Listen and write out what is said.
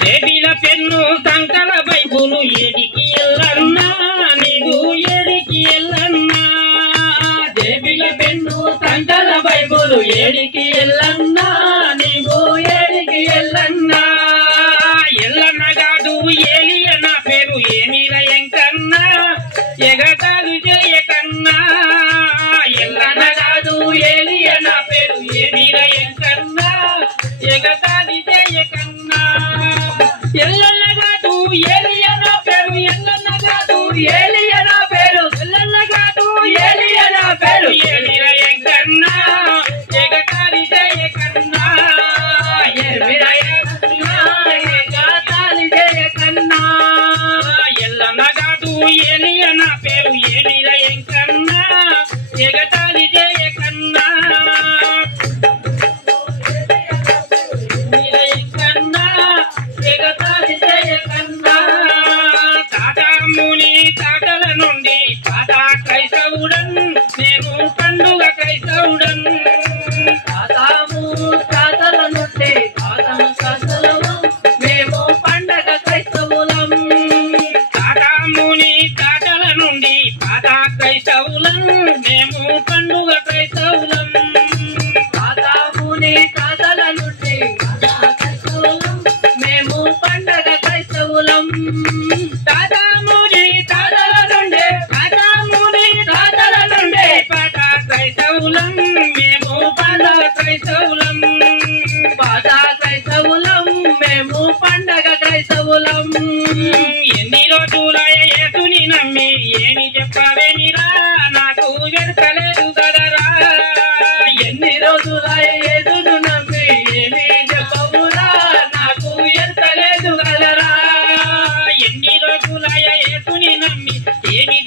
దేవిల pen సంకల Bible ఏడికి ఎల్లన్నా నీవు ఏడికి ఎల్లన్నా దేవిల పెన్ను సంకల బైబులు ఏడికి ఎల్లన్నా నీవు ఏడికి ఎల్లన్నా ఎల్లన్న కాదు ఏలియ నా పేరు ఏమిల ఎంకన్నా ఎగతాలు చేయకన్నా ఎల్లన్న కాదు ఏలియ నా పేరు ఏమిల ఎంకన్నా ఎగతాలు చేయకన్నా ఎల్లన్న కాదు ఏలియ నా పేరు ఎల్లన్న కాదు ఏలియ నా పేరు ఎల్లన్న కాదు ఏలియ నా పేరు ఏమిల ఎంకన్నా ఎగతాలు చేయకన్నా ఏమిల ఎంకన్నా ఎగతాలు చేయకన్నా ఎల్లన్న కాదు ఏలియ నా పేరు ఏమిల ఎంకన్నా ఎగతాలు చేయకన్నా తాటాముని తాటల నుండి పాత క్రైస్తవుడన్ నేను పండుగ క్రైస్తవుడన్ తాతాము తాతల నుండి పాతము క్రైస్తవులం మేము పండగ క్రైస్తవులం తాటాముని తాటల నుండి పాత క్రైస్తవులం మేము పండుగ క్రైస్తవులం తాతాముని తాతల నుండి మేము పండగ క్రైస్తవులం తాతాముని తాతల నుండి తాతాముని తాతల నుండి పాత క్రైస్తవులం మేము పండగ క్రైస్తవులం పాత క్రైస్తవులం మేము పండగ క్రైస్తవులం ఎన్ని రోజులయ యేసుని నమ్మి ఏమి చెప్పవేనిరా నాకు వెతకలేదు కదరా ఎన్ని రోజులయ యేసును నమ్మి ఏమి చెప్పవురా నాకు వెతకలేదు కదరా ఎన్ని రోజులయ యేసుని నమ్మి ఏమి